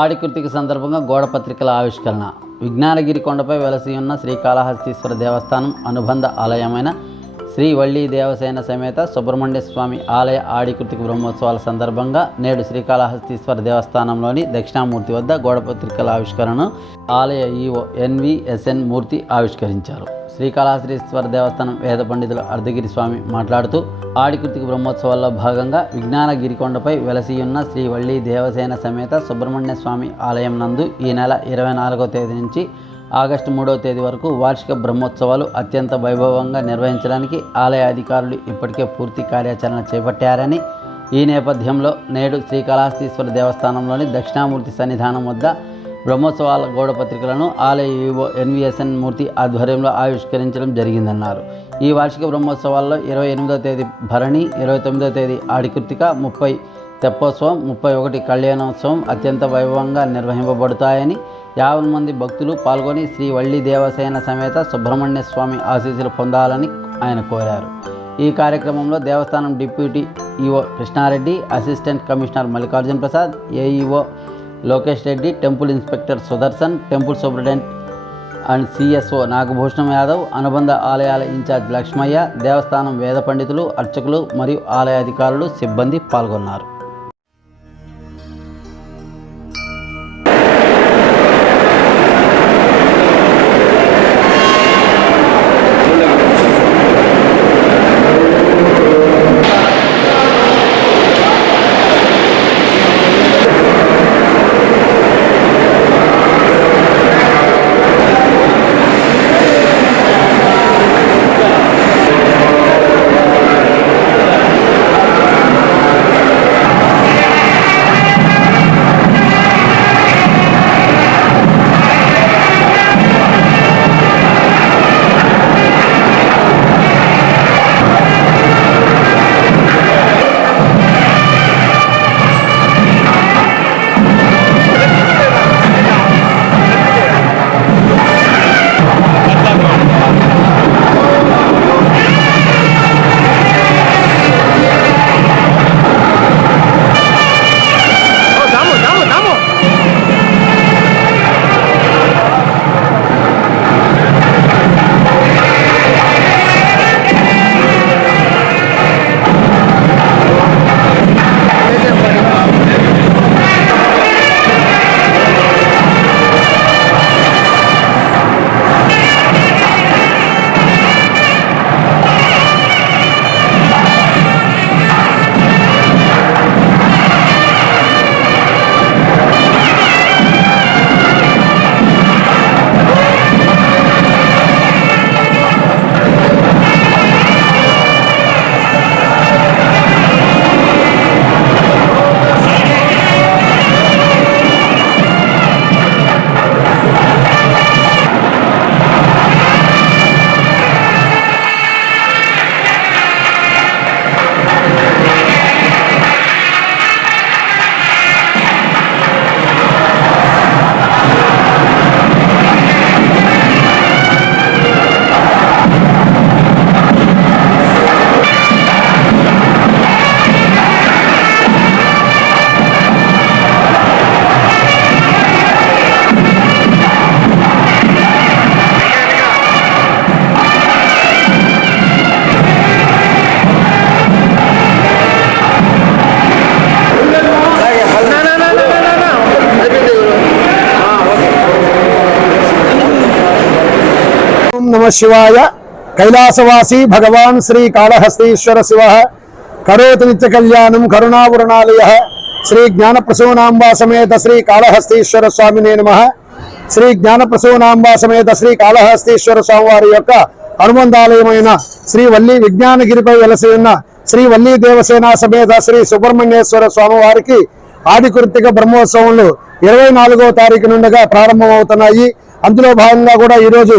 ఆడికృతిక సందర్భంగా గోడ పత్రికల ఆవిష్కరణ. విజ్ఞానగిరి కొండపై వెలసి ఉన్న శ్రీకాళహస్తీశ్వర దేవస్థానం అనుబంధ ఆలయమైన శ్రీ వల్లీ దేవసేన సమేత సుబ్రహ్మణ్య స్వామి ఆలయ ఆడికృతిక బ్రహ్మోత్సవాల సందర్భంగా నేడు శ్రీకాళహస్తీశ్వర దేవస్థానంలోని దక్షిణామూర్తి వద్ద గోడ పత్రికల ఆవిష్కరణను ఆలయ ఈవో ఎన్విఎస్ఎన్ మూర్తి ఆవిష్కరించారు. శ్రీకాళహస్తీశ్వర దేవస్థానం వేద పండితులు అర్ధగిరి స్వామి మాట్లాడుతూ, ఆడికృతిక బ్రహ్మోత్సవాల్లో భాగంగా విజ్ఞానగిరి కొండపై వెలసి ఉన్న శ్రీ వల్లీ దేవసేన సమేత సుబ్రహ్మణ్య స్వామి ఆలయం నందు ఈ నెల 24వ తేదీ నుంచి ఆగస్టు 3వ తేదీ వరకు వార్షిక బ్రహ్మోత్సవాలు అత్యంత వైభవంగా నిర్వహించడానికి ఆలయ అధికారులు ఇప్పటికే పూర్తి కార్యాచరణ చేపట్టారని, ఈ నేపథ్యంలో నేడు శ్రీకాళహస్తీశ్వర దేవస్థానంలోని దక్షిణామూర్తి సన్నిధానం వద్ద బ్రహ్మోత్సవాల గోడ పత్రికలను ఆలయ ఈవో ఎన్విఎస్ఎన్ మూర్తి ఆధ్వర్యంలో ఆవిష్కరించడం జరిగిందన్నారు. ఈ వార్షిక బ్రహ్మోత్సవాల్లో 28వ తేదీ భరణి, 29వ తేదీ ఆడికృతిక, 30 తెప్పోత్సవం, 31 కళ్యాణోత్సవం అత్యంత వైభవంగా నిర్వహింపబడతాయని, 50 మంది భక్తులు పాల్గొని శ్రీ వల్లీ దేవసేన సమేత సుబ్రహ్మణ్య స్వామి ఆశీస్సులు పొందాలని ఆయన కోరారు. ఈ కార్యక్రమంలో దేవస్థానం deputy EO Krishna Reddy, assistant commissioner Mallikarjuna Prasad, AEO Lokesh Reddy, temple inspector Sudarshan, temple superintendent and CSO Nagabhushanam Yadav, అనుబంధ ఆలయాల ఇన్ఛార్జ్ లక్ష్మయ్య, దేవస్థానం వేద పండితులు, అర్చకులు మరియు ఆలయ అధికారులు, సిబ్బంది పాల్గొన్నారు. नमः शिवाय। कैलासवासी भगवान श्री काళहस्तीश्वर शिव करोति नित्य कल्याणं करुणापूर्णालयः श्री ज्ञानप्रसूनांबा समेत श्री काళहस्तीश्वर स्वामिने नमः। श्री ज्ञानप्रसूनांबा समेत श्री काళहस्तीश्वर स्वामिवारि యొక్క అనుబంధాలయమైన శ్రీ వల్లీ విజ్ఞానగిరిపై వెలసి ఉన్న శ్రీ వల్లీ దేవసేన సమేత శ్రీ సుబ్రహ్మణ్యేశ్వర స్వామివారికి ఆదికృతిక బ్రహ్మోత్సవాలు 24వ తారీఖు నుండి ప్రారంభమవుతున్నాయి. అందులో భాగంగా కూడా ఈ రోజు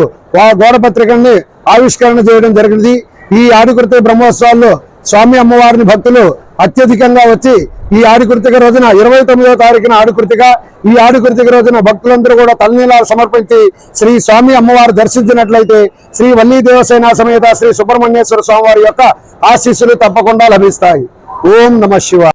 గోడ పత్రికల్ని ఆవిష్కరణ చేయడం జరిగింది. ఈ ఆదికృతిక బ్రహ్మోత్సవాల్లో స్వామి అమ్మవారిని భక్తులు అత్యధికంగా వచ్చి ఈ ఆదికృతిక రోజున 29వ తారీఖున ఈ ఆదికృతిక రోజున భక్తులందరూ కూడా తలనీలాలు సమర్పించి శ్రీ స్వామి అమ్మవారు దర్శించినట్లయితే శ్రీ వల్లీ దేవసేన సమేత శ్రీ సుబ్రహ్మణ్యేశ్వర స్వామివారి యొక్క ఆశీస్సులు తప్పకుండా లభిస్తాయి. ఓం నమః శివాయ.